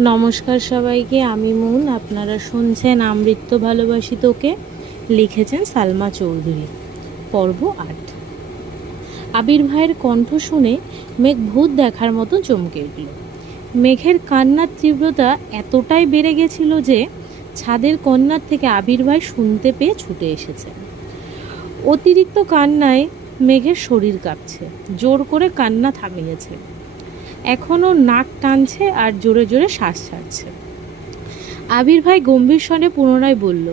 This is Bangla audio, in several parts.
নমস্কার সবাইকে, আমি মুন। আপনারা শুনছেন আমৃত্য ভালোবাসি তোকে, লিখেছেন সালমা চৌধুরী। পর্ব আট। আবির ভাইয়ের কণ্ঠ শুনে মেঘ ভূত দেখার মতো চমকে উঠল। মেঘের কান্নার তীব্রতা এতটাই বেড়ে গেছিল যে ছাদের কন্যার থেকে আবির ভাই শুনতে পেয়ে ছুটে এসেছে। অতিরিক্ত কান্নায় মেঘের শরীর কাঁপছে। জোর করে কান্না থামিয়েছে। এখনও নাক টানছে আর জোরে জোরে শ্বাস ছাড়ছে। আবির ভাই গম্ভীর স্বরে পুনরায় বলল,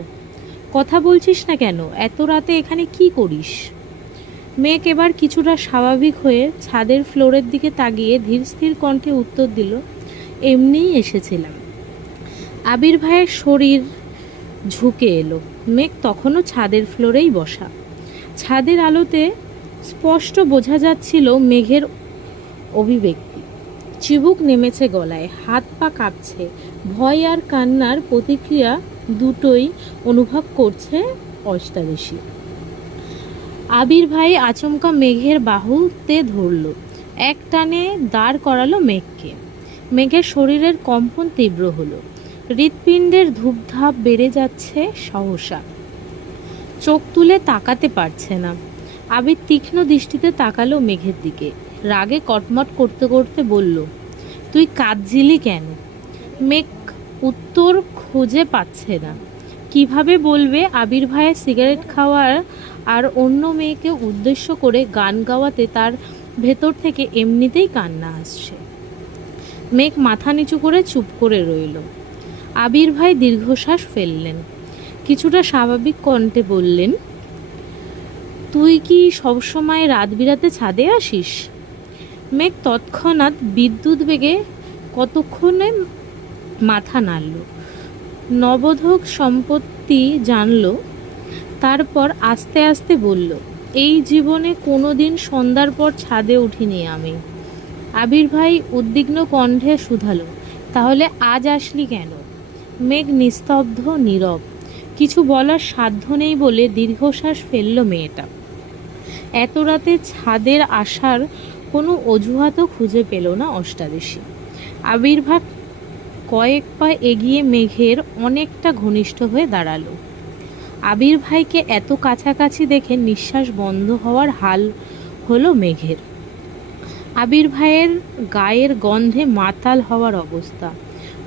কথা বলছিস না কেন? এত রাতে এখানে কি করিস? মেঘ এবার কিছুটা স্বাভাবিক হয়ে ছাদের ফ্লোরের দিকে তাকিয়ে ধীর স্থির কণ্ঠে উত্তর দিল, এমনিই এসেছিলাম। আবির ভাইয়ের শরীর ঝুঁকে এলো। মেঘ তখনও ছাদের ফ্লোরেই বসা। ছাদের আলোতে স্পষ্ট বোঝা যাচ্ছিল মেঘের অভিব্যক্তি। চিবুক নেমেছে গলায়, হাত পা কাঁপছে। ভয় আর কান্নার প্রতিক্রিয়া দুটোই অনুভব করছে অষ্টাদশী আবির ভাই আচমকা মেঘের বাহুতে ধরল। এক টানে দাঁড় করালো মেঘকে। মেঘের শরীরের কম্পন তীব্র হলো। হৃৎপিণ্ডের ধূপধাপ বেড়ে যাচ্ছে সহসা। চোখ তুলে তাকাতে পারছে না। আবির তীক্ষ্ণ দৃষ্টিতে তাকালো মেঘের দিকে। রাগে কটমট করতে করতে বলল, তুই কাঁদছিলি কেন? মেঘ উত্তর খুঁজে পাচ্ছে না। কীভাবে বলবে আবির ভাইয়ের সিগারেট খাওয়ার আর অন্য মেয়েকে উদ্দেশ্য করে গান গাওয়াতে তার ভেতর থেকে এমনিতেই কান্না আসছে? মেঘ মাথা নিচু করে চুপ করে রইল। আবির ভাই দীর্ঘশ্বাস ফেললেন। কিছুটা স্বাভাবিক কণ্ঠে বললেন, তুই কি সবসময় রাত বিরাতে ছাদে আসিস? মেঘ তৎক্ষণাৎ বিদ্যুৎ বেগে কতক্ষণে মাথা নাড়ল? নবধক সম্পত্তি জানল, তারপর আস্তে আস্তে বলল, এই জীবনে কোনো দিন সন্ধ্যার পর ছাদে উঠিনি আমি। আবির ভাই উদ্বিগ্ন কণ্ঠে শুধালো, তাহলে আজ আসলি কেন? মেঘ নিস্তব্ধ, নীরব। কিছু বলার সাধ্য নেই বলে দীর্ঘশ্বাস ফেলল মেয়েটা। এত রাতে ছাদের আসার কোনো অজুহাতও খুঁজে পেল না অষ্টাদশী। আবির্ভাব কয়েক পা এগিয়ে মেঘের অনেকটা ঘনিষ্ঠ হয়ে দাঁড়াল। আবির ভাইকে এত কাছাকাছি দেখে নিঃশ্বাস বন্ধ হওয়ার হাল হলো মেঘের। আবির ভাইয়ের গায়ের গন্ধে মাতাল হওয়ার অবস্থা।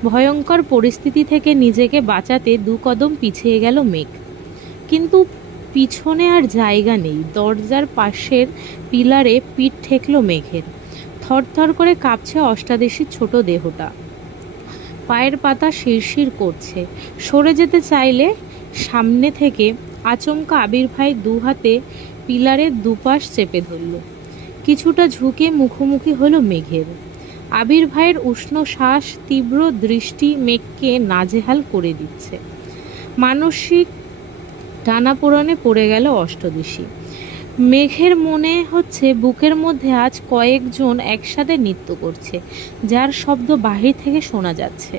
ভয়ঙ্কর পরিস্থিতি থেকে নিজেকে বাঁচাতে দু কদম পিছিয়ে গেল মেঘ। কিন্তু পিছনে আর জায়গা নেই। দরজার পাশের পিলারে পিঠ ঠেকলো মেঘের। থরথর করে কাঁপছে অষ্টাদেশীর ছোট দেহটা। পায়ের পাতা শিরশির করছে। সরে যেতে চাইলে সামনে থেকে আচমকা আবির ভাই দু হাতে পিলারের দুপাশ চেপে ধরল। কিছুটা ঝুঁকে মুখোমুখি হলো মেঘের। আবির ভাইয়ের উষ্ণ শ্বাস তীব্র দৃষ্টি মেঘকে নাজেহাল করে দিচ্ছে। মানসিক টানাপোড়নে পড়ে গেল অষ্টদশী। মেঘের মনে হচ্ছে বুকের মধ্যে আজ কয়েকজন একসাথে নৃত্য করছে, যার শব্দ বাহির থেকে শোনা যাচ্ছে।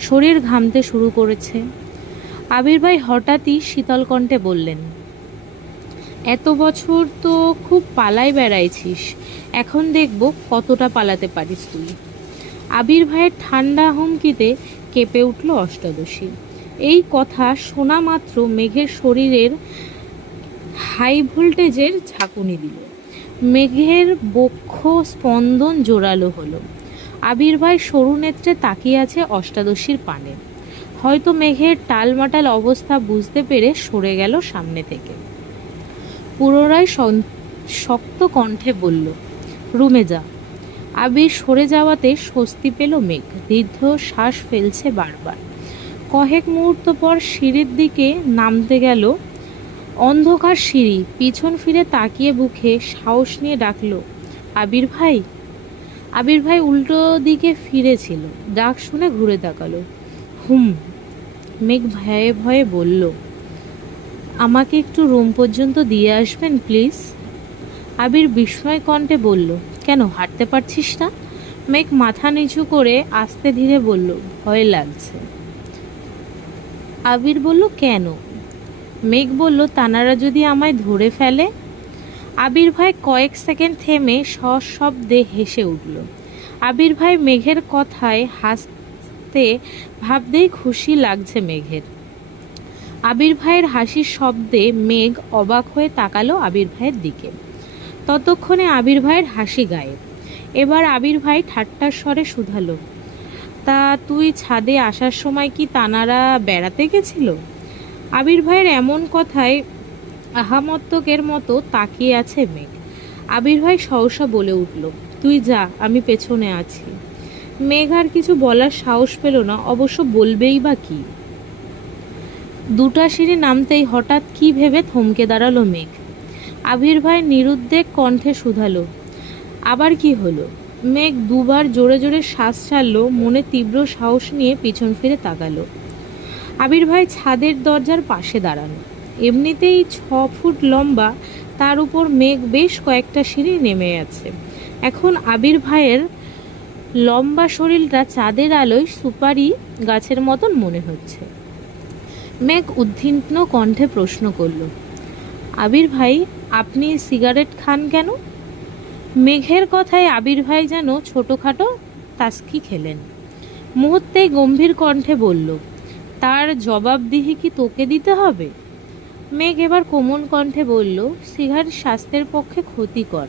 শরীর ঘামতে শুরু করেছে। আবির ভাই হঠাৎই শীতল কণ্ঠে বললেন, এত বছর তো খুব পালাই বেড়াইছিস, এখন দেখব কতটা পালাতে পারিস তুই। আবির ভাইয়ের ঠান্ডা হুমকিতে কেঁপে উঠল অষ্টাদশী। এই কথা শোনা মাত্র মেঘের শরীরের হাই ভোল্টেজের ঝাঁকুনি দিল। মেঘের বক্ষ স্পন্দন জোরালো হলো। আবির ভাই সরু নেত্রে তাকিয়ে আছে অষ্টাদশীর পানে। হয়তো মেঘের টালমাটাল অবস্থা বুঝতে পেরে সরে গেল সামনে থেকে। পুনরায় শক্ত কণ্ঠে বলল, রুমে যা। আবির সরে যাওয়াতে স্বস্তি পেল মেঘ। দীর্ঘ শ্বাস ফেলছে বারবার। কয়েক মুহূর্ত পর সিঁড়ির দিকে নামতে গেল অন্ধকার সিঁড়ি। পিছন ফিরে তাকিয়ে বুকে সাহস নিয়ে ডাকলো, আবির ভাই? আবির ভাই উল্টো দিকে ফিরেছিল, ডাক শুনে ঘুরে তাকালো। হুম, মেঘ ভয়ে ভয়ে বলল, আমাকে একটু রুম পর্যন্ত দিয়ে আসবেন, প্লিজ? আবির বিস্ময় কণ্ঠে বলল, কেন, হাঁটতে পারছিস না? মেঘ মাথা নিচু করে আস্তে ধীরে বলল, ভয় লাগছে। আবির বলল, কেন? মেঘ বলল, তানারা যদি আমায় ধরে ফেলে? আবির ভাই কয়েক সেকেন্ড থেমে সশব্দে হেসে উঠল। আবির ভাই মেঘের কথায় হাসতে ভাবতেই খুশি লাগছে মেঘের। আবির ভাইয়ের হাসির শব্দে মেঘ অবাক হয়ে তাকালো আবির ভাইয়ের দিকে। ততক্ষণে আবির ভাইয়ের হাসি গায়েব। এবার আবির ভাই ঠাট্টার স্বরে শুধালো তা তুই ছাদে আসার সময় কি তানারা বেড়াতে গেছিল? আবির ভাইয়ের এমন কথায় আহামত্তকের মতো তাকিয়ে আছে মেঘ। আবির ভাই সহসা বলে উঠল, তুই যা, আমি পেছনে আছি। মেঘ আর কিছু বলার সাহস পেল না, অবশ্য বলবেই বা কি। দুটা সিঁড়ি নামতেই হঠাৎ কি ভেবে থমকে দাঁড়াল মেঘ। আবির ভাই নিরুদ্বেগ কণ্ঠে শুধালো, আবার কি হলো? মেঘ দুবার জোরে জোরে শ্বাস ছাড়লো, মনে তীব্র সাহস নিয়ে পিছন ফিরে তাকালো। আবির ভাই ছাদের দরজার পাশে দাঁড়ানো এমনিতেই ছ ফুট লম্বা, তার উপর মেঘ বেশ কয়েকটা সিঁড়ি নেমে আছে। এখন আবির ভাইয়ের লম্বা শরীরটা চাঁদের আলোয় সুপারি গাছের মতন মনে হচ্ছে। মেঘ উদ্বিগ্ন কণ্ঠে প্রশ্ন করল, আবির ভাই, আপনি সিগারেট খান কেন? মেঘের কথায় আবির ভাই যেন ছোটোখাটো তাস্কি খেলেন। মুহূর্তে গম্ভীর কণ্ঠে বলল, তার জবাবদিহি কি তোকে দিতে হবে? মেঘ এবার কোমল কণ্ঠে বলল সিগারেট স্বাস্থ্যের পক্ষে ক্ষতিকর,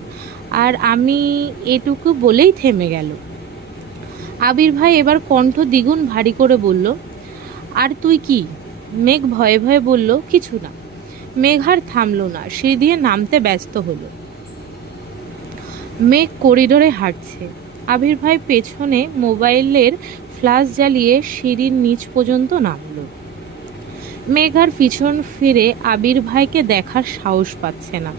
আর আমি এটুকু বলেই থেমে গেল। আবির ভাই এবার কণ্ঠ দ্বিগুণ ভারী করে বলল, আর তুই কি? মেঘ ভয়ে ভয়ে বলল, কিছু না। মেঘ আর থামলো না, সিঁড়ি দিয়ে নামতে ব্যস্ত হলো। মেঘ করিডোরে হাঁটছে। আবির ভাই পেছনে মোবাইলের ফ্ল্যাশ জ্বালিয়ে সিঁড়ির নিচ পর্যন্ত নামলো। মেঘ আর পিছন ফিরে আবির ভাইকে দেখার সাহস পাচ্ছে না।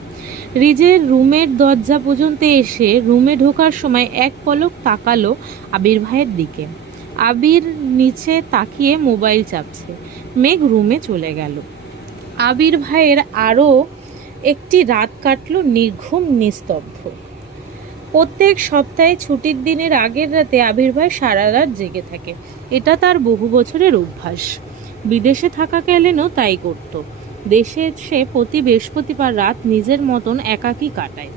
রিজের রুমের দরজা পর্যন্ত এসে রুমে ঢোকার সময় এক পলক তাকালো আবির ভাইয়ের দিকে। আবির নিচে তাকিয়ে মোবাইল চাপছে। মেঘ রুমে চলে গেল। আবির ভাইয়ের আরও একটি রাত কাটল নির্ঘুম নিস্তব্ধ। প্রত্যেক সপ্তাহে ছুটির দিনের আগের রাতে আবির ভাই সারা রাত জেগে থাকে। এটা তার বহু বছরের অভ্যাস। বিদেশে থাকা থাকাকালীনও তাই করত। দেশে সে প্রতি বৃহস্পতিবার রাত নিজের মতন একাকী কাটায়।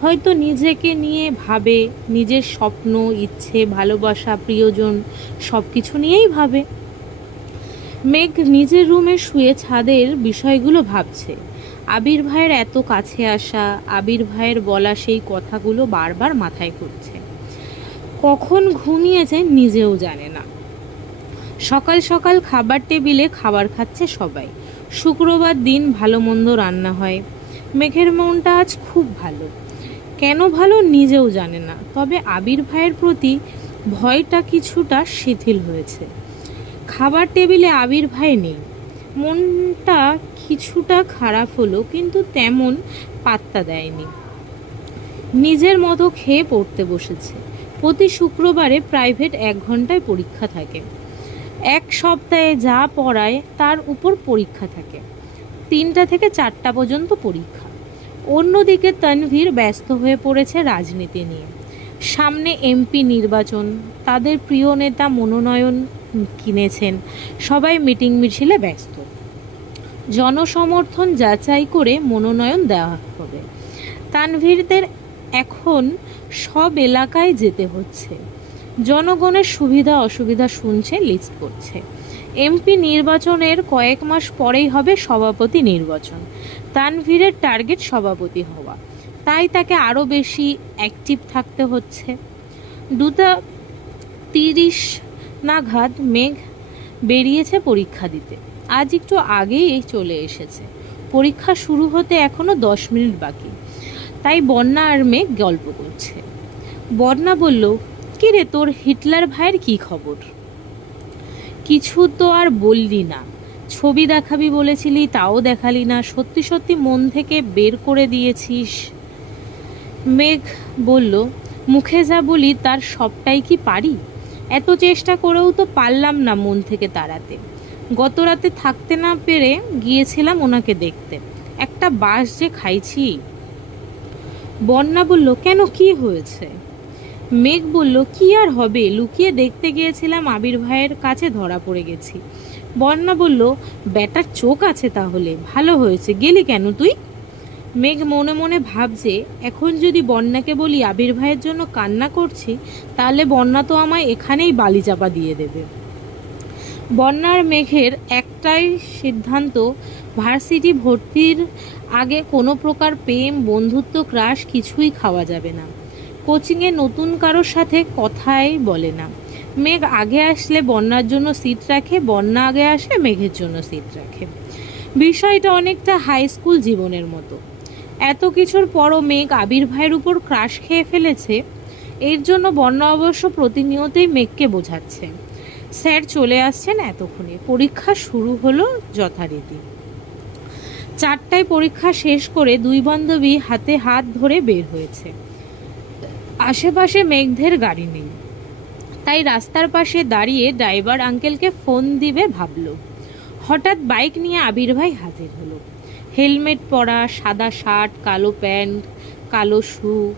হয়তো নিজেকে নিয়ে ভাবে, নিজের স্বপ্ন, ইচ্ছে, ভালোবাসা, প্রিয়জন সব কিছু নিয়েই ভাবে। মেঘ নিজের রুমে শুয়ে ছাদের বিষয়গুলো ভাবছে। আবির ভাইয়ের এত কাছে আসা, আবির ভাইয়ের বলা সেই কথাগুলো বারবার মাথায় ঘুরছে। কখন ঘুমিয়েছে নিজেও জানে না। সকাল সকাল খাবার টেবিলে খাবার খাচ্ছে সবাই। শুক্রবার দিন ভালো মন্দ রান্না হয়। মেঘের মনটা আজ খুব ভালো। কেন ভালো নিজেও জানে না, তবে আবির ভাইয়ের প্রতি ভয়টা কিছুটা শিথিল হয়েছে। খাবার টেবিলে আবির ভাই নেই। মনটা কিছুটা খারাপ হলো, কিন্তু তেমন পাত্তা দেয়নি। নিজের মতো খেয়ে পড়তে বসেছে। প্রতি শুক্রবারে প্রাইভেট এক ঘন্টায় পরীক্ষা থাকে। এক সপ্তাহে যা পড়ায় তার উপর পরীক্ষা থাকে। তিনটা থেকে চারটা পর্যন্ত পরীক্ষা। অন্যদিকে তনভীর ব্যস্ত হয়ে পড়েছে রাজনীতি নিয়ে। সামনে এমপি নির্বাচন, তাদের প্রিয় নেতা মনোনয়ন কিনেছেন, সবাই মিটিং মিছিলে ব্যস্ত। জনসমর্থন যাচাই করে মনোনয়ন দেওয়া হবে। তানভীরদের এখন সব এলাকায় যেতে হচ্ছে। জনগণের সুবিধা অসুবিধা শুনছে লিস্ট করছে। এমপি নির্বাচনের কয়েক মাস পরেই হবে সভাপতি নির্বাচন। তানভীরের টার্গেট সভাপতি হওয়া। তাই তাকে আরও বেশি অ্যাক্টিভ থাকতে হচ্ছে। দুটা তিরিশ নাঘাত মেঘ বেরিয়েছে পরীক্ষা দিতে। আজ একটু আগেই এই চলে এসেছে। পরীক্ষা শুরু হতে এখনও দশ মিনিট বাকি। তাই বন্যা আর মেঘ গল্প করছে। বন্যা বলল, কি রে তোর হিটলার ভাইয়ের কি খবর? কিছু তো আর বললি না। ছবি দেখাবি বলেছিলি, তাও দেখালি না। সত্যি সত্যি মন থেকে বের করে দিয়েছিস। মেঘ বলল, মুখে যা বলি, তার সবটাই কি পারি? এত চেষ্টা করেও তো পারলাম না মন থেকে তাড়াতে। গত রাতে থাকতে না পেরে গিয়েছিলাম ওনাকে দেখতে। একটা বাস যে খাইছি। বন্যা বলল, কেন কি হয়েছে? মেঘ বলল, কি আর হবে? লুকিয়ে দেখতে গিয়েছিলাম আবির ভাইয়ের কাছে ধরা পড়ে গেছি। বন্যা বলল, ব্যাটার চোখ আছে তাহলে, ভালো হয়েছে। গেলি কেন তুই? মেঘ মনে মনে ভাবছে, এখন যদি বন্যাকে বলি আবির ভাইয়ের জন্য কান্না করছি, তাহলে বন্যা তো আমায় এখানেই বালি চাপা দিয়ে দেবে। বন্যার মেঘের একটাই সিদ্ধান্ত, ভার্সিটি ভর্তির আগে কোনো প্রকার প্রেম, বন্ধুত্ব, ক্রাশ কিছুই খাওয়া যাবে না। কোচিংয়ে নতুন কারোর সাথে কথাই বলে না। মেঘ আগে আসলে বন্যার জন্য সিট রাখে, বন্যা আগে আসলে মেঘের জন্য সিট রাখে। বিষয়টা অনেকটা হাই স্কুল জীবনের মতো। এত কিছুর পরও মেঘ আবির ভাইয়ের উপর ক্রাশ খেয়ে ফেলেছে, এর জন্য বন্যা অবশ্য প্রতিনিয়তই মেঘকে বোঝাচ্ছে। স্যার চলে আসছেন এতক্ষণে। পরীক্ষা শুরু হলো যথারীতি। চারটায় পরীক্ষা শেষ করে দুই বান্ধবী হাতে হাত ধরে বের হয়েছে। আশেপাশে মেঘদের গাড়ি নেই। তাই রাস্তার পাশে দাঁড়িয়ে ড্রাইভার আঙ্কেলকে ফোন দিবে ভাবল। হঠাৎ বাইক নিয়ে আবির ভাই হাজির হলো। হেলমেট পরা, সাদা শার্ট, কালো প্যান্ট, কালো শু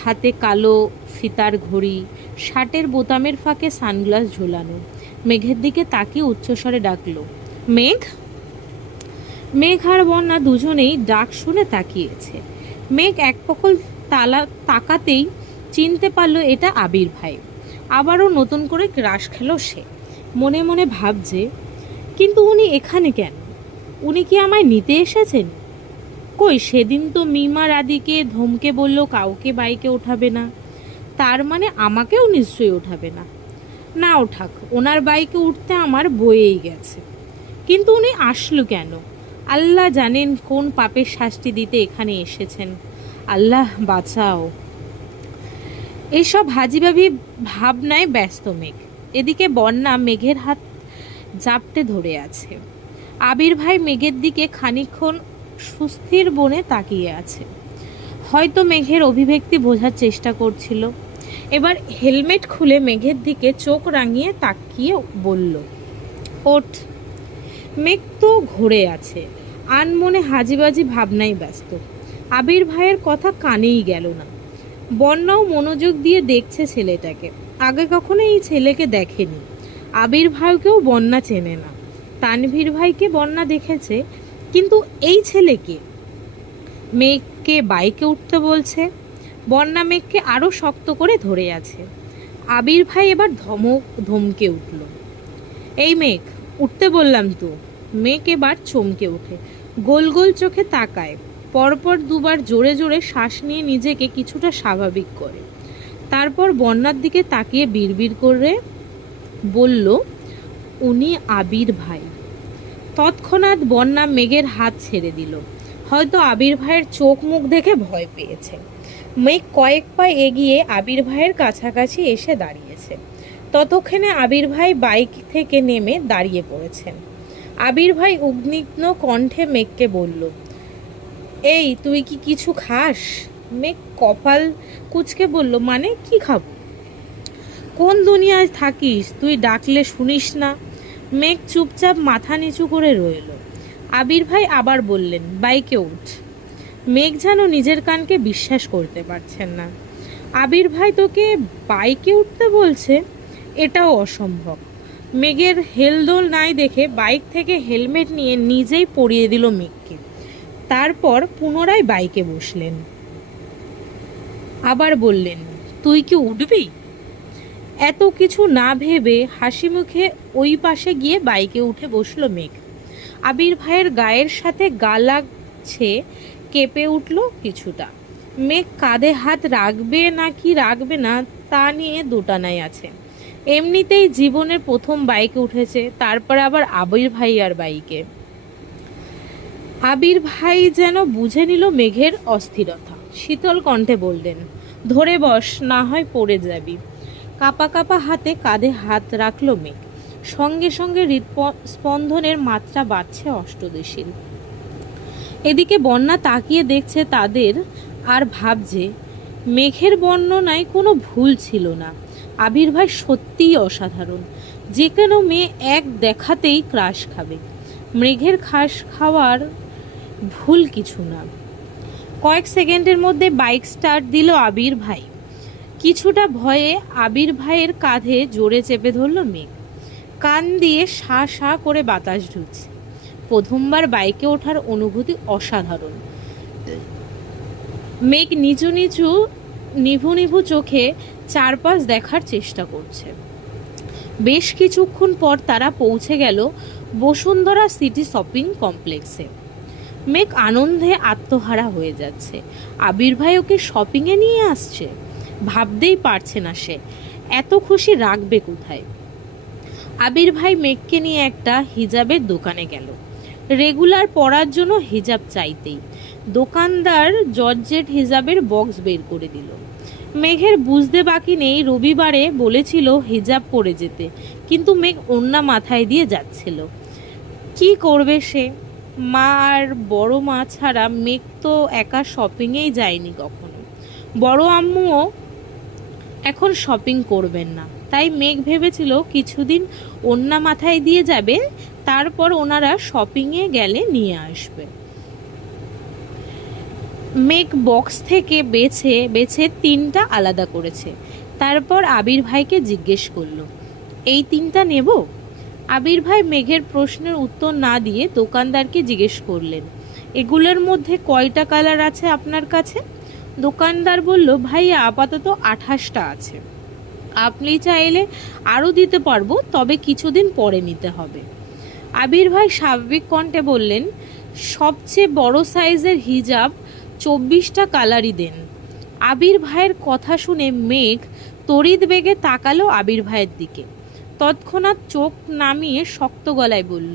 হাতে কালো ফিতার ঘড়ি, শার্টের বোতামের ফাঁকে সানগ্লাস ঝোলানো। মেঘের দিকে তাকিয়ে উচ্চস্বরে ডাকলো, মেঘ? মেঘ আর বন্যা দুজনেই ডাক শুনে তাকিয়েছে। মেঘ এক পকল তালা তাকাতেই চিনতে পারল এটা আবির ভাই। আবারও নতুন করে ক্রাশ খেলো সে। মনে মনে ভাবছে, কিন্তু উনি এখানে কেন? উনি কি আমায় নিতে এসেছেন? কই? সেদিন তো মিমা রাদিকে ধমকে বলল, কাউকে বাইকে ওঠাবে না। তার মানে আমাকেও নিশ্চয়ই ওঠাবে না। না ওঠাক ওনার বাইকে উঠতে আমার বয়েই গেছে। কিন্তু উনি আসলো কেন? আল্লাহ জানেন কোন পাপের শাস্তি দিতে এখানে এসেছেন। আল্লাহ বাঁচাও। এসব হাজিবাবি ভাবনায় ব্যস্ত মেঘ। এদিকে বন্যা মেঘের হাত জাপটে ধরে আছে। আবির ভাই মেঘের দিকে খানিকক্ষণ সুস্থির বনে তাকিয়ে আছে। হয়তো মেঘের অভিব্যক্তি বোঝার চেষ্টা করছিল। এবার হেলমেট খুলে মেঘের দিকে চোখ রাঙিয়ে তাকিয়ে বলল, ওঠ। মেঘ তো ঘুরে আছে। আনমনে হাজিবাজি ভাবনাই ব্যস্ত। আবির ভাইয়ের কথা কানেই গেল না। বন্যাও মনোযোগ দিয়ে দেখছে ছেলেটাকে। আগে কখনো এই ছেলেকে দেখেনি। আবির ভাইকেও বন্যা চেনে না। তানভীর ভাইকে বন্যা দেখেছে কিন্তু এই ছেলেকে মেঘকে বাইকে উঠতে বলছে, বন্যা মেঘকে আরও শক্ত করে ধরে আছে। আবির ভাই এবার ধমক, ধমকে উঠল। এই মেঘ, উঠতে বললাম তো। মেঘ এবার চমকে ওঠে। গোল গোল চোখে তাকায়। পরপর দুবার জোরে জোরে শ্বাস নিয়ে নিজেকে কিছুটা স্বাভাবিক করে। তারপর বন্যার দিকে তাকিয়ে বিড়বিড় করে বলল, উনি আবির ভাই। তৎক্ষণাৎ বন্যা মেঘের হাত ছেড়ে দিল। হয়তো আবির ভাইয়ের চোখ মুখ দেখে ভয় পেয়েছে। মেঘ কয়েক পা এগিয়ে আবির ভাইয়ের কাছাকাছি এসে দাঁড়িয়েছে। ততক্ষণে আবির ভাই বাইক থেকে নেমে দাঁড়িয়ে পড়েছেন। আবির ভাই উগ্নিগ্ন কণ্ঠে মেঘকে বলল, এই, তুই কি কিছু খাস? মেঘ কপাল কুচকে বলল মানে কি খাব? কোন দুনিয়ায় থাকিস? তুই ডাকলে শুনিস না। মেঘ চুপচাপ মাথা নিচু করে রইল। আবির ভাই আবার বললেন, বাইকে উঠ। মেঘ যেন নিজের কানকে বিশ্বাস করতে পারছেন না। আবির ভাই তোকে বাইকে উঠতে বলছে? এটাও অসম্ভব। মেঘের হেলদোল নাই দেখে বাইক থেকে হেলমেট নিয়ে নিজেই পরিয়ে দিল মেঘকে। তারপর পুনরায় বাইকে বসলেন। আবার বললেন, তুই কি উঠবি? এত কিছু না ভেবে হাসি মুখে ওই পাশে গিয়ে বাইকে উঠে বসল মেঘ। আবির ভাইয়ের গায়ের সাথে গা লাগছে, কেঁপে উঠল কিছুটা। মেঘ কাঁধে হাত রাখবে না কি রাখবে না, তা নিয়ে দোটানায় আছে। এমনিতেই জীবনের প্রথম বাইকে উঠেছে, তারপর আবার আবির ভাই আর বাইকে। আবির ভাই যেন বুঝে নিল মেঘের অস্থিরতা। শীতল কণ্ঠে বললেন, ধরে বস, না হয় পড়ে যাবি। কাপা কাপা হাতে কাঁধে হাত রাখল মেঘ। সঙ্গে সঙ্গে হৃদপ- স্পন্দনের মাত্রা বাড়ছে অষ্টদেশীল এদিকে বন্যা তাকিয়ে দেখছে তাদের আর ভাবছে, মেঘের বর্ণনায় কোনো ভুল ছিল না। আবির ভাই সত্যিই অসাধারণ। যে কোনো মেয়ে এক দেখাতেই ক্রাশ খাবে। মৃগের খাস খাওয়ার ভুল কিছু না। কয়েক সেকেন্ডের মধ্যে বাইক স্টার্ট দিল আবির ভাই। কিছুটা ভয়ে আবির ভাইয়ের কাঁধে জোরে চেপে ধরল মেঘ। কান দিয়ে সা সা করে বাতাস ঢুকছে প্রথমবার বাইকে ওঠার অনুভূতি অসাধারণ। মেঘ নিচু নিচু, নিভু নিভু চোখে চারপাশ দেখার চেষ্টা করছে। বেশ কিছুক্ষণ পর তারা পৌঁছে গেল বসুন্ধরা সিটি শপিং কমপ্লেক্সে। মেঘ আনন্দে আত্মহারা হয়ে যাচ্ছে। আবির ভাই ওকে শপিংয়ে নিয়ে আসছে? ভাবতেই পারছে না সে। এত খুশি রাখবে কোথায়? আবির ভাই মেঘকে নিয়ে একটা হিজাবের দোকানে গেল। রেগুলার পরার জন্য হিজাব চাইতেই। দোকানদার জর্জেট হিজাবের বক্স বের করে দিল। মেঘের বুঝতে বাকি নেই, রবিবারে বলেছিল হিজাব পরে যেতে, কিন্তু মেঘ ওন্না মাথায় দিয়ে যাচ্ছিল। কি করবে সে? মা আর বড় মা ছাড়া মেঘ তো একা শপিংয়েই যায়নি কখনো। বড় আম্মুও এখন শপিং করবেন না। তাই মেঘ ভেবেছিল কিছুদিন ওন্না মাথায় দিয়ে যাবে, তারপর ওনারা শপিংয়ে গেলে নিয়ে আসবে। মেঘ বক্স থেকে বেছে বেছে তিনটা আলাদা করেছে। তারপর আবির ভাইকে জিজ্ঞেস করল, এই তিনটা নেব? আবির ভাই মেঘের প্রশ্নের উত্তর না দিয়ে দোকানদারকে জিজ্ঞেস করলেন, এগুলোর মধ্যে কয়টা কালার আছে আপনার কাছে? দোকানদার বলল, ভাইয়া, আপাতত আঠাশটা আছে। আপনি চাইলে আরও দিতে পারব, তবে কিছুদিন পরে নিতে হবে। আবির ভাই স্বাভাবিক কণ্ঠে বললেন, সবচেয়ে বড় সাইজের হিজাব চব্বিশটা কালারই দেন। আবির ভাইয়ের কথা শুনে মেঘ তড়িৎ বেগে তাকালো আবির ভাইয়ের দিকে। তৎক্ষণাৎ চোখ নামিয়ে শক্ত গলায় বলল,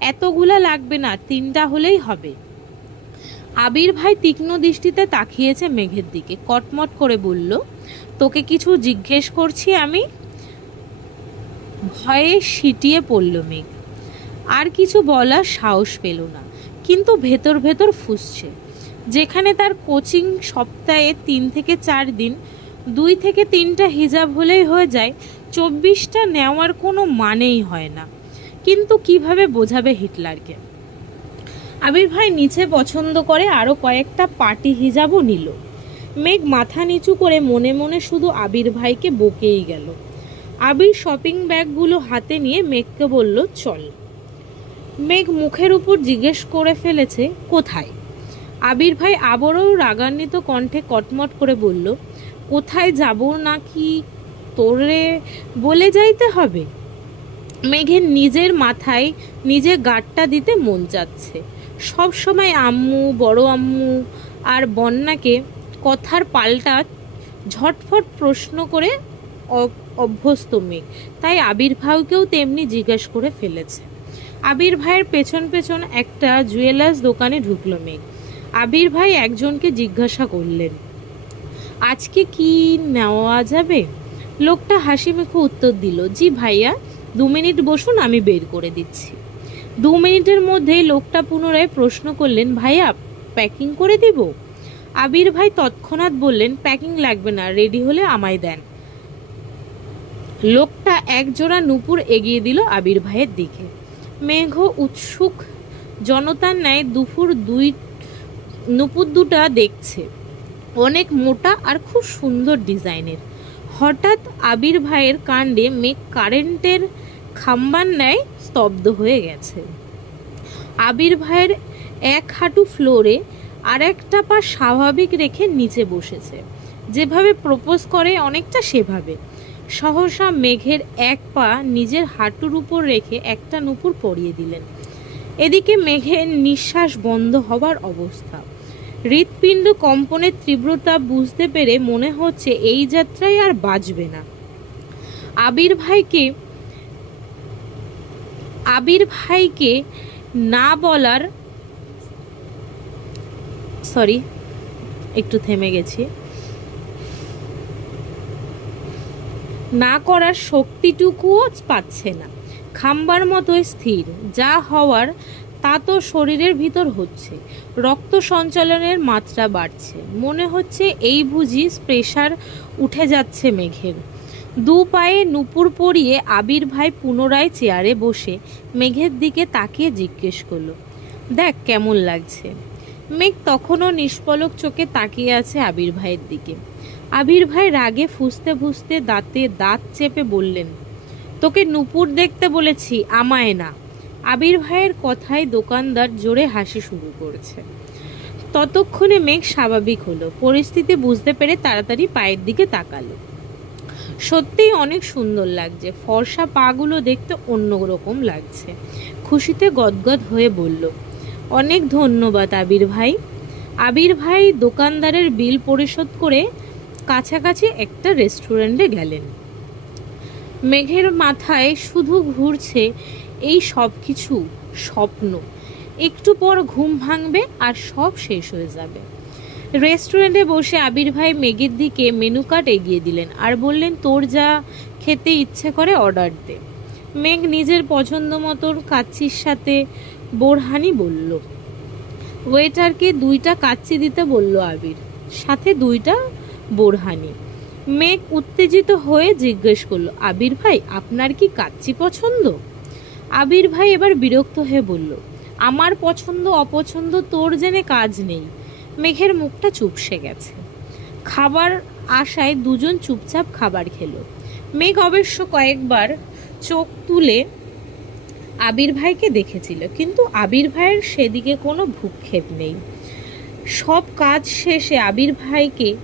এতগুলা লাগবে না, তিনটা হলেই হবে। আবির ভাই তীক্ষ্ণ দৃষ্টিতে তাকিয়েছে মেঘের দিকে, কটমট করে বলল, তোকে কিছু জিজ্ঞেস করছি আমি? ভয়ে সিটিয়ে পড়ল মেঘ। আর কিছু বলার সাহস পেল না, কিন্তু ভেতর ভেতর ফুসছে। যেখানে তার কোচিং সপ্তাহে তিন থেকে চার দিন, দুই থেকে তিনটা হিজাব হলেই হয়ে যায়, চব্বিশটা নেওয়ার কোনো মানেই হয় না। কিন্তু কীভাবে বোঝাবে হিটলারকে? আবির ভাই নিচে পছন্দ করে আরও কয়েকটা পার্টি হিজাবও নিল। মেঘ মাথা নিচু করে মনে মনে শুধু আবির ভাইকে বকেই গেল। আবির শপিং ব্যাগগুলো হাতে নিয়ে মেঘকে বলল, চল। মেঘ মুখের উপর জিজ্ঞেস করে ফেলেছে, কোথায়? আবির ভাই আবারও রাগান্বিত কণ্ঠে কটমট করে বলল, কোথায় যাব নাকি তোরে বলে যাইতে হবে? মেঘের নিজের মাথায় নিজে গাঁটটা দিতে মন চাচ্ছে। সব সময় আম্মু, বড় আম্মু আর বন্যাকে কথার পাল্টা ঝটফট প্রশ্ন করে অভ্যস্ত মেঘ তাই আবির ভাইকেও তেমনি জিজ্ঞেস করে ফেলেছে। আবির ভাইয়ের পেছন পেছন একটা জুয়েলার্স দোকানে ঢুকলো মেঘ আবির ভাই একজনকে জিজ্ঞাসা করলেন, আজকে কি নেওয়া যাবে? লোকটা হাসি মুখে উত্তর দিল, জি ভাইয়া, দু মিনিট বসুন, আমি বের করে দিচ্ছি। দু মিনিটের মধ্যেই লোকটা পুনরায় প্রশ্ন করলেন, ভাইয়া প্যাকিং করে দিব? আবির ভাই তৎক্ষণাৎ বললেন প্যাকিং লাগবে না রেডি হলে আমায় দেন। লোকটা একজোড়া নুপুর এগিয়ে দিল আবির ভাইয়ের দিকে। মেঘ, উৎসুক, জনতার ন্যায় দুপুর দুই, নুপুর দুটা দেখছে। অনেক মোটা আর খুব সুন্দর ডিজাইনের। হঠাৎ আবির ভাইয়ের কাণ্ডে মেঘ কারেন্টের খাম্বার ন্যায় স্তব্ধ হয়ে গেছে। আবির ভাইয়ের এক হাঁটু ফ্লোরে আর একটা পা স্বাভাবিক রেখে নিচে বসেছে। যেভাবে প্রপোজ করে, অনেকটা সেভাবে। সহসা মেঘের এক পা নিজের হাঁটুর উপর রেখে একটা নুপুর পরিয়ে দিলেন। এদিকে মেঘের নিঃশ্বাস বন্ধ হবার অবস্থা। হৃৎপিণ্ড কম্পনের তীব্রতা বুঝতে পেরে মনে হচ্ছে এই যাত্রায় আর বাঁচবে না। আবির ভাইকে আবির ভাইকে না বলার সরি, একটু থেমে গেছি। না করার শক্তিটুকুও পাচ্ছে না। খাম্বার মতোই স্থির, যা হওয়ার তা তো শরীরের ভিতর হচ্ছে। রক্ত সঞ্চালনের মাত্রা বাড়ছে। মনে হচ্ছে এই বুঝি প্রেশার উঠে যাচ্ছে মেঘের। দু পায়ে নুপুর পরিয়ে আবির ভাই পুনরায় চেয়ারে বসে মেঘের দিকে তাকিয়ে জিজ্ঞেস করল, দেখ কেমন লাগছে? মেঘ তখনও নিষ্পলক চোখে তাকিয়ে আছে আবির ভাইয়ের দিকে। আবির ভাই রাগে ফুসতে ফুসতে দাঁতে দাঁত চেপে বললেন, তোকে নুপুর দেখতে বলেছি, আমায় না। আবির ভাইয়ের কথায় দোকানদার জোরে হাসি শুরু করেছে। ততক্ষণে মেঘ স্বাভাবিক হলো, পরিস্থিতি বুঝতে পেরে তাড়াতাড়ি পায়ের দিকে তাকালো। সত্যিই অনেক সুন্দর লাগছে। ফর্সা পাগুলো দেখতে অন্যরকম লাগছে। খুশিতে গদগদ হয়ে বলল, অনেক ধন্যবাদ আবির ভাই। আবির ভাই দোকানদারের বিল পরিশোধ করে কাছাকাছি একটা রেস্টুরেন্টে গেলেন। মেঘের মাথায় শুধু ঘুরছে এই সব কিছু স্বপ্ন। একটু পর ঘুম ভাঙবে আর সব শেষ হয়ে যাবে। রেস্টুরেন্টে বসে আবির ভাই মেঘের দিকে মেনু কার্ড এগিয়ে দিলেন আর বললেন, তোর যা খেতে ইচ্ছে করে অর্ডার দে। মেঘ নিজের পছন্দ মতন কাচ্চির সাথে বোরহানি বলল। ওয়েটারকে দুইটা কাচ্চি দিতে বলল আবির, সাথে দুইটা বোরহানি। মেঘ উত্তেজিত হয়ে জিজ্ঞেস করল, আবির ভাই, আপনার কি কাচ্চি পছন্দ? আবির ভাই এবার বিরক্ত হয়ে বলল, আমার পছন্দ, অপছন্দ তোর জেনে কাজ নেই। মেঘের মুখটা চুপসে গেছে। খাবার আশায় দুজন চুপচাপ খাবার খেলো। মেঘ অবশ্য কয়েকবার চোখ তুলে আবির ভাইকে দেখেছিল, কিন্তু আবির ভাইয়ের সেদিকে কোনো ভূক্ষেপ নেই। সব কাজ শেষে আবির ভাইকে,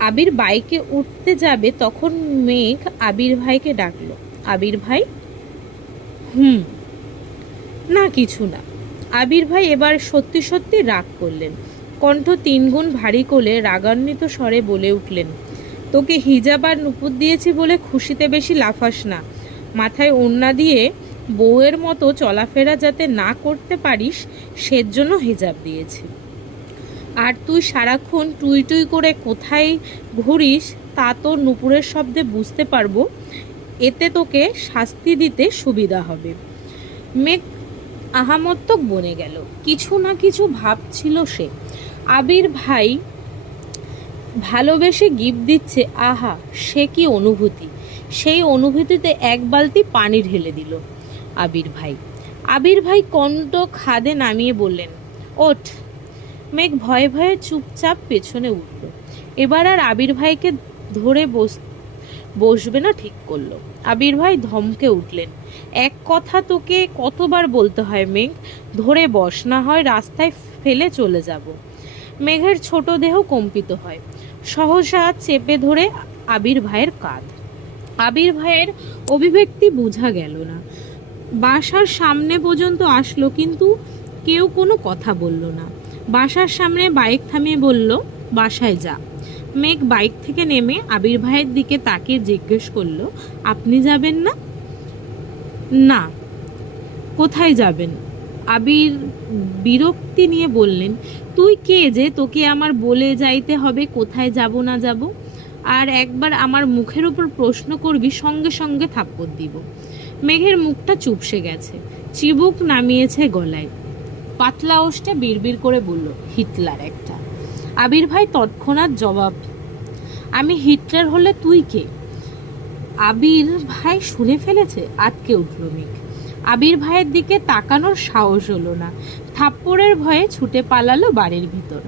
আবির বাইকে উঠতে যাবে তখন মেঘ আবির ভাইকে ডাকলো। আবির ভাই, হুম, না কিছু না। আবির ভাই এবার সত্যি সত্যি রাগ করলেন। কণ্ঠ তিনগুণ ভারী কোলে রাগান্বিত স্বরে বলে উঠলেন, তোকে হিজাব আর নুপুর দিয়েছি বলে খুশিতে বেশি লাফাস না। মাথায় ওড়না দিয়ে বউয়ের মতো চলাফেরা যাতে না করতে পারিস, সেজন্য হিজাব দিয়েছি। আর তুই সারাক্ষণ টুই টুই করে কোথায় ঘুরিস, তা তো নুপুরের শব্দে বুঝতে পারব। এতে তোকে শাস্তি দিতে সুবিধা হবে। মেঘ আহামত্তক বনে গেল। কিছু না কিছু ভাবছিল সে। আবির ভাই ভালোবেসে গিফট দিচ্ছে, আহা, সে কি অনুভূতি? সেই অনুভূতিতে এক বালতি পানি ঢেলে দিল আবির ভাই। আবির ভাই কণ্ঠ খাদে নামিয়ে বললেন, ওঠ। মেঘ ভয়ে ভয়ে চুপচাপ পেছনে উঠল। এবার আর আবির ভাইকে ধরে বস, বসবে না ঠিক করল। আবির ভাই ধমকে উঠলেন, এক কথা তোকে কতবার বলতে হয় মেঘ? ধরে বস, না হয় রাস্তায় ফেলে চলে যাব। মেঘের ছোট দেহ কম্পিত হয়। সহসা চেপে ধরে আবির ভাইয়ের কাঁধ। আবির ভাইয়ের অভিব্যক্তি বোঝা গেল না। বাসার সামনে পর্যন্ত আসলো কিন্তু কেউ কোনো কথা বলল না। বাসার সামনে বাইক থামিয়ে বলল, বাসায় যা। মেঘ বাইক থেকে নেমে আবির ভাইয়ের দিকে তাকে জিজ্ঞেস করল, আপনি যাবেন না? না। কোথায় যাবেন? আবির বিরক্তি নিয়ে বললেন, তুই কে যে? তোকে আমার বলে যাইতে হবে, কোথায় যাব না যাব? আর একবার আমার মুখের উপর প্রশ্ন করবি, সঙ্গে সঙ্গে থাপ্পড় দিব। মেঘের মুখটা চুপসে গেছে, চিবুক নামিয়েছে গলায়। পাতলা ওষ্ঠে বিড়বিড় করে বলল, হিটলার একটা। আবির ভাই তৎক্ষণাৎ জবাব, আমি হিটলার হলে তুই কে? আবির ভাই শুনে ফেলেছে আটকে উঠল মেঘ। আবির ভাইয়ের দিকে তাকানোর সাহস হলো না। থাপ্পড়ের ভয়ে ছুটে পালালো বাড়ির ভিতর।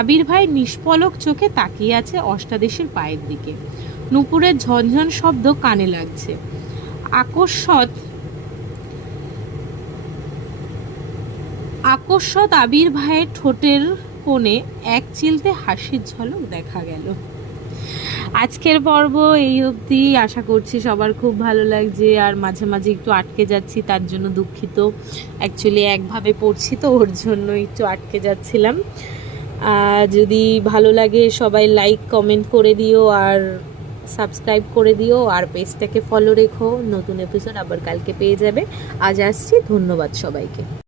আবির ভাই নিষ্পলক চোখে তাকিয়ে আছে অষ্টাদেশের পায়ের দিকে। নুপুরের ঝনঝন শব্দ কানে লাগছে। আকস্মত আকস্মত আবির ভাইয়ের ঠোঁটের কোণে এক চিলতে হাসির ঝলক দেখা গেল। আজকের পর্ব এই অবধি। আশা করছি সবার খুব ভালো লাগছে আর মাঝে মাঝে একটু আটকে যাচ্ছি, তার জন্য দুঃখিত। অ্যাকচুয়ালি একভাবে পড়ছি তো, ওর জন্য একটু আটকে যাচ্ছিলাম। যদি ভালো লাগে সবাই লাইক কমেন্ট করে দিও আর সাবস্ক্রাইব করে দিও। আর পেজটাকে ফলো রেখো। নতুন এপিসোড আবার কালকে পেয়ে যাবে। আজ আসছি। ধন্যবাদ সবাইকে।